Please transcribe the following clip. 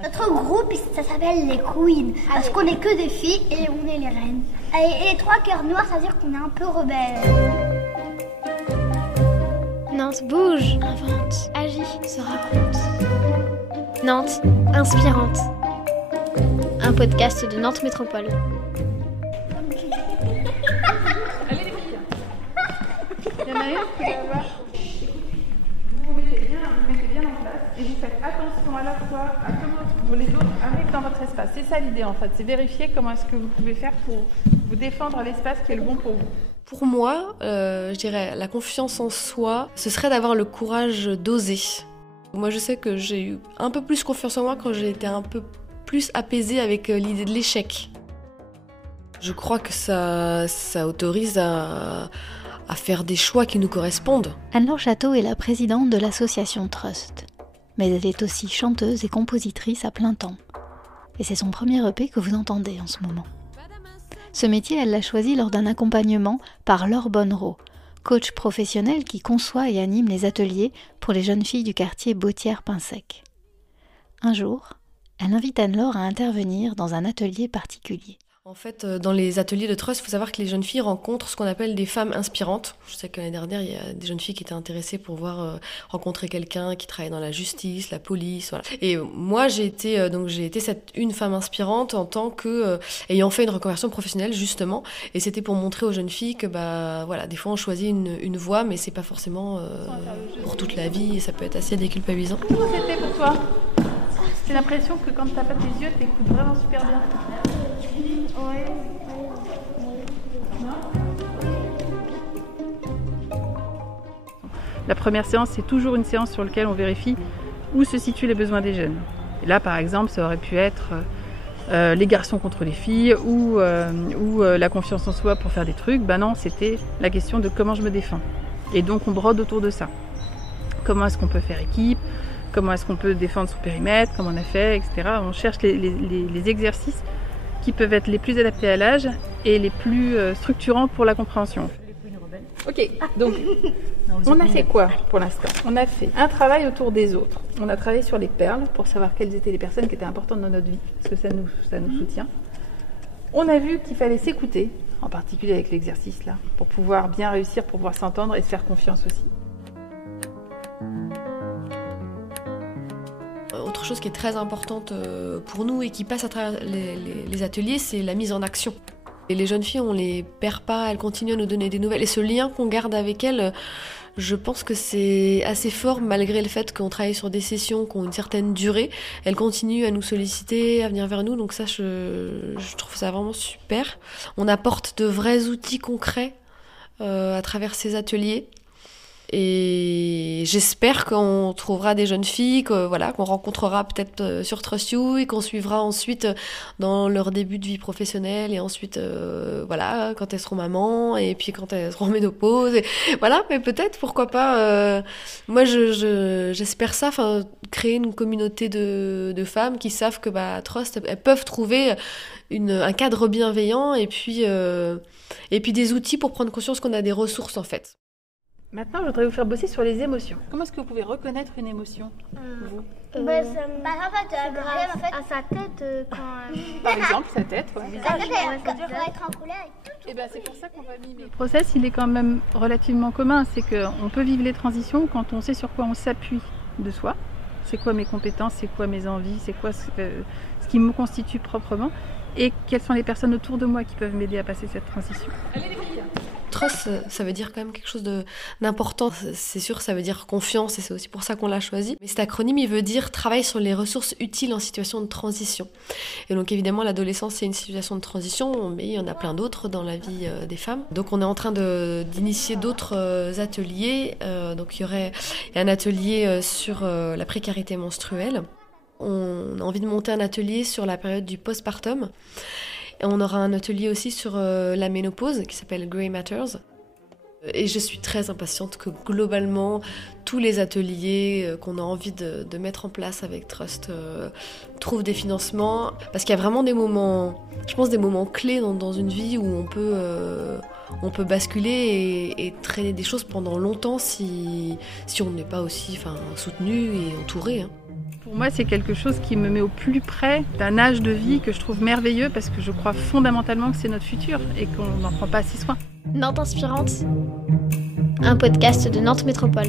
Notre groupe, ça s'appelle les Queens, parce qu'on n'est que des filles et on est les reines. Et les 3 cœurs noirs, ça veut dire qu'on est un peu rebelles. Nantes bouge, invente, agit, se raconte. Nantes, inspirante. Un podcast de Nantes Métropole. Allez les filles. Il y en a une qui va avoir. Vous mettez bien en place et vous faites attention à la fois à comment les autres arrivent dans votre espace. C'est ça l'idée en fait, c'est vérifier comment est-ce que vous pouvez faire pour vous défendre à l'espace qui est le bon pour vous. Pour moi, je dirais la confiance en soi, ce serait d'avoir le courage d'oser. Moi, je sais que j'ai eu un peu plus confiance en moi quand j'ai été un peu plus apaisée avec l'idée de l'échec. Je crois que ça autorise à faire des choix qui nous correspondent. Anne-Laure Château est la présidente de l'association Trust. Mais elle est aussi chanteuse et compositrice à plein temps. Et c'est son premier EP que vous entendez en ce moment. Ce métier, elle l'a choisi lors d'un accompagnement par Laure Bonnereau, coach professionnel qui conçoit et anime les ateliers pour les jeunes filles du quartier Bautière-Pinsec. Un jour, elle invite Anne-Laure à intervenir dans un atelier particulier. En fait, dans les ateliers de Trust, il faut savoir que les jeunes filles rencontrent ce qu'on appelle des femmes inspirantes. Je sais que l'année dernière, il y a des jeunes filles qui étaient intéressées pour rencontrer quelqu'un qui travaille dans la justice, la police, voilà. Et moi, j'ai été une femme inspirante en tant que ayant fait une reconversion professionnelle justement. Et c'était pour montrer aux jeunes filles que des fois on choisit une voie, mais c'est pas forcément pour toute la vie et ça peut être assez déculpabilisant. Comment c'était pour toi ? J'ai l'impression que quand tu tapes tes yeux, t'écoutes vraiment super bien. Ouais. La première séance, c'est toujours une séance sur laquelle on vérifie où se situent les besoins des jeunes. Et là, par exemple, ça aurait pu être les garçons contre les filles ou la confiance en soi pour faire des trucs. Ben non, c'était la question de comment je me défends. Et donc, on brode autour de ça. Comment est-ce qu'on peut faire équipe ? Comment est-ce qu'on peut défendre son périmètre ? Comment on a fait, etc. On cherche les exercices qui peuvent être les plus adaptés à l'âge et les plus structurants pour la compréhension. Ok, donc on a fait quoi pour l'instant ? On a fait un travail autour des autres. On a travaillé sur les perles pour savoir quelles étaient les personnes qui étaient importantes dans notre vie, parce que ça nous soutient. On a vu qu'il fallait s'écouter, en particulier avec l'exercice là, pour pouvoir bien réussir, pour pouvoir s'entendre et se faire confiance aussi. Autre chose qui est très importante pour nous et qui passe à travers les ateliers, c'est la mise en action. Et les jeunes filles, on les perd pas, elles continuent à nous donner des nouvelles. Et ce lien qu'on garde avec elles, je pense que c'est assez fort, malgré le fait qu'on travaille sur des sessions qui ont une certaine durée. Elles continuent à nous solliciter, à venir vers nous, donc ça, je trouve ça vraiment super. On apporte de vrais outils concrets à travers ces ateliers. Et j'espère qu'on trouvera des jeunes filles qu'on rencontrera peut-être sur Trust You et qu'on suivra ensuite dans leur début de vie professionnelle et ensuite quand elles seront mamans et puis quand elles seront en ménopause et voilà, mais peut-être pourquoi pas moi j'espère ça, créer une communauté de femmes qui savent que Trust, elles peuvent trouver un cadre bienveillant et puis des outils pour prendre conscience qu'on a des ressources en fait. Maintenant, je voudrais vous faire bosser sur les émotions. Comment est-ce que vous pouvez reconnaître une émotion, vous ? À sa tête, quand... Par exemple, sa tête, ouais. Ça doit être en couleur. Et c'est pour ça qu'on va mimer. Le process, il est quand même relativement commun. C'est qu'on peut vivre les transitions quand on sait sur quoi on s'appuie de soi. C'est quoi mes compétences, c'est quoi mes envies, c'est quoi ce qui me constitue proprement. Et quelles sont les personnes autour de moi qui peuvent m'aider à passer cette transition. Allez les filles ! Trust, ça veut dire quand même quelque chose d'important. C'est sûr, ça veut dire confiance et c'est aussi pour ça qu'on l'a choisi. Mais cet acronyme, il veut dire travail sur les ressources utiles en situation de transition. Et donc évidemment, l'adolescence, c'est une situation de transition, mais il y en a plein d'autres dans la vie des femmes. Donc on est en train d'initier d'autres ateliers. Donc il y a un atelier sur la précarité menstruelle. On a envie de monter un atelier sur la période du postpartum. Et on aura un atelier aussi sur la ménopause qui s'appelle Grey Matters. Et je suis très impatiente que globalement, tous les ateliers qu'on a envie de mettre en place avec Trust trouvent des financements. Parce qu'il y a vraiment des moments, je pense des moments clés dans une vie où on peut basculer et traîner des choses pendant longtemps si on n'est pas aussi soutenu et entouré. Pour moi, c'est quelque chose qui me met au plus près d'un âge de vie que je trouve merveilleux parce que je crois fondamentalement que c'est notre futur et qu'on n'en prend pas assez soin. Nantes Inspirante, un podcast de Nantes Métropole.